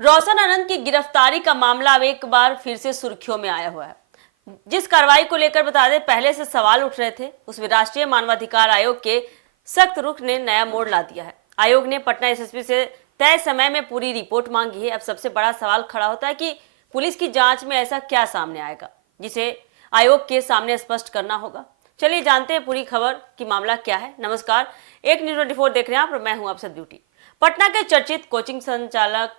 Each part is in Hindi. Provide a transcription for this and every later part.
रोशन आनंद की गिरफ्तारी का मामला अब एक बार फिर से सुर्खियों में आया हुआ है। जिस कार्रवाई को लेकर बता दें पहले से सवाल उठ रहे थे, उसमें राष्ट्रीय मानवाधिकार आयोग के सख्त रुख ने नया मोड़ ला दिया है। आयोग ने पटना एसएसपी से तय समय में पूरी रिपोर्ट मांगी है। अब सबसे बड़ा सवाल खड़ा होता है कि पुलिस की जांच में ऐसा क्या सामने आएगा जिसे आयोग के सामने स्पष्ट करना होगा। चलिए जानते हैं पूरी खबर की मामला क्या है। नमस्कार, एक न्यूज़ 24 देख रहे हैं आप और मैं हूं अफसर ब्यूटी। पटना के चर्चित कोचिंग संचालक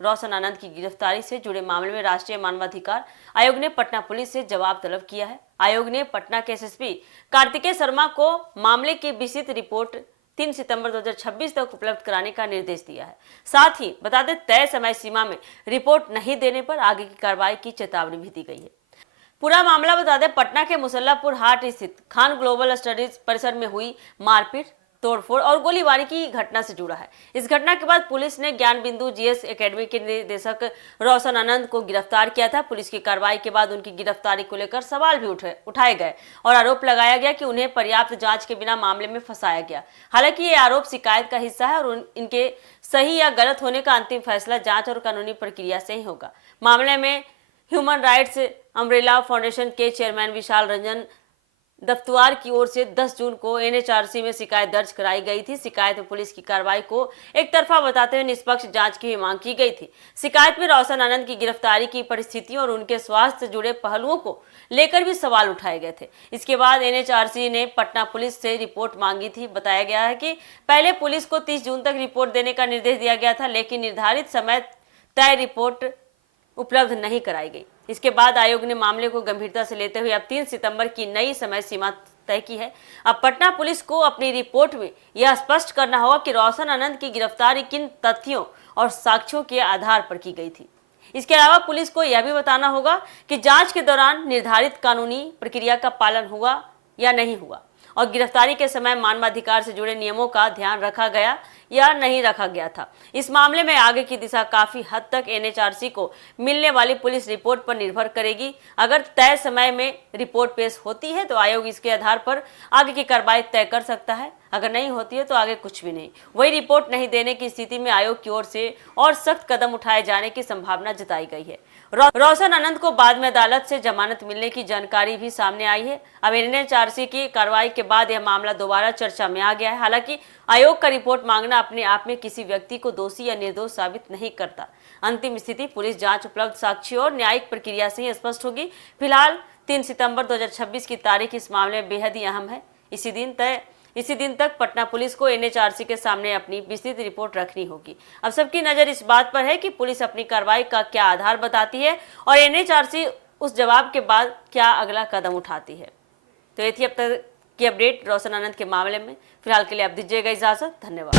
रोशन आनंद की गिरफ्तारी से जुड़े मामले में राष्ट्रीय मानवाधिकार आयोग ने पटना पुलिस से जवाब तलब किया है। आयोग ने पटना के एसएसपी कार्तिकेय शर्मा को मामले की विस्तृत रिपोर्ट 3 सितंबर 2026 तक उपलब्ध कराने का निर्देश दिया है। साथ ही बता दें तय समय सीमा में रिपोर्ट नहीं देने पर आगे की कार्रवाई की चेतावनी भी दी गई है। पूरा मामला बता दें पटना के मुसल्लापुर हाट स्थित खान ग्लोबल स्टडीज परिसर में हुई मारपीट, तोड़फोड़ और गोलीबारी की घटना से जुड़ा है। इस घटना के बाद पुलिस ने ज्ञान बिंदु जीएस एकेडमी के निदेशक रोशन आनंद को गिरफ्तार किया था। पुलिस की कार्रवाई के बाद उनकी गिरफ्तारी को लेकर सवाल भी उठाए गए और आरोप लगाया गया कि उन्हें पर्याप्त जांच के बिना मामले में फंसाया गया। हालांकि ये आरोप शिकायत का हिस्सा है और इनके सही या गलत होने का अंतिम फैसला जाँच और कानूनी प्रक्रिया से ही होगा। मामले में ह्यूमन राइट्स अम्ब्रेला फाउंडेशन के चेयरमैन विशाल रंजन दफ्तुआर की ओर से 10 जून को एनएचआरसी में शिकायत दर्ज कराई गई थी। शिकायत में पुलिस की कार्रवाई को एक तरफा बताते हुए निष्पक्ष जांच की मांग की गई थी। शिकायत में रोशन आनंद की गिरफ्तारी की परिस्थितियों और उनके स्वास्थ्य से जुड़े पहलुओं को लेकर भी सवाल उठाए गए थे। इसके बाद एनएचआरसी ने पटना पुलिस से रिपोर्ट मांगी थी। बताया गया है कि पहले पुलिस को 30 जून तक रिपोर्ट देने का निर्देश दिया गया था, लेकिन निर्धारित समय तय रिपोर्ट उपलब्ध नहीं कराई गई। इसके बाद आयोग ने मामले को गंभीरता से लेते हुए अब 3 सितंबर की नई समय सीमा तय की है। अब पटना पुलिस को अपनी रिपोर्ट में यह स्पष्ट करना होगा कि रोशन आनंद की गिरफ्तारी किन तथ्यों और साक्ष्यों के आधार पर की गई थी। इसके अलावा पुलिस को यह भी बताना होगा कि जांच के दौरान निर्धारित कानूनी प्रक्रिया का पालन हुआ या नहीं हुआ और गिरफ्तारी के समय मानवाधिकार से जुड़े नियमों का ध्यान रखा गया या नहीं रखा गया था। इस मामले में आगे की दिशा काफी हद तक एनएचआरसी को मिलने वाली पुलिस रिपोर्ट पर निर्भर करेगी। अगर तय समय में रिपोर्ट पेश होती है तो आयोग इसके आधार पर आगे की कार्रवाई तय कर सकता है, अगर नहीं होती है तो आगे कुछ भी नहीं। वही रिपोर्ट नहीं देने की स्थिति में आयोग की ओर से और सख्त कदम उठाए जाने की संभावना जताई गई है। रोशन आनंद को बाद में अदालत से जमानत मिलने की जानकारी भी सामने आई है। अब एनएचआरसी की कार्रवाई के बाद यह मामला दोबारा चर्चा में आ गया है। हालांकि आयोग का रिपोर्ट मांगना अपने आप में किसी व्यक्ति को दोषी या निर्दोष साबित नहीं करता। अंतिम स्थिति पुलिस जांच, उपलब्ध साक्ष्यों और न्यायिक प्रक्रिया से ही स्पष्ट होगी। फिलहाल 3 सितंबर 2026 की तारीख इस मामले में बेहद ही अहम है। इसी दिन तक पटना पुलिस को एनएचआरसी के सामने अपनी विस्तृत रिपोर्ट रखनी होगी। अब सबकी नजर इस बात पर है कि पुलिस अपनी कार्रवाई का क्या आधार बताती है और एनएचआरसी उस जवाब के बाद क्या अगला कदम उठाती है। तो ये थी अब तक की अपडेट रोशन आनंद के मामले में। फिलहाल के लिए आप दीजिएगा इजाजत। धन्यवाद।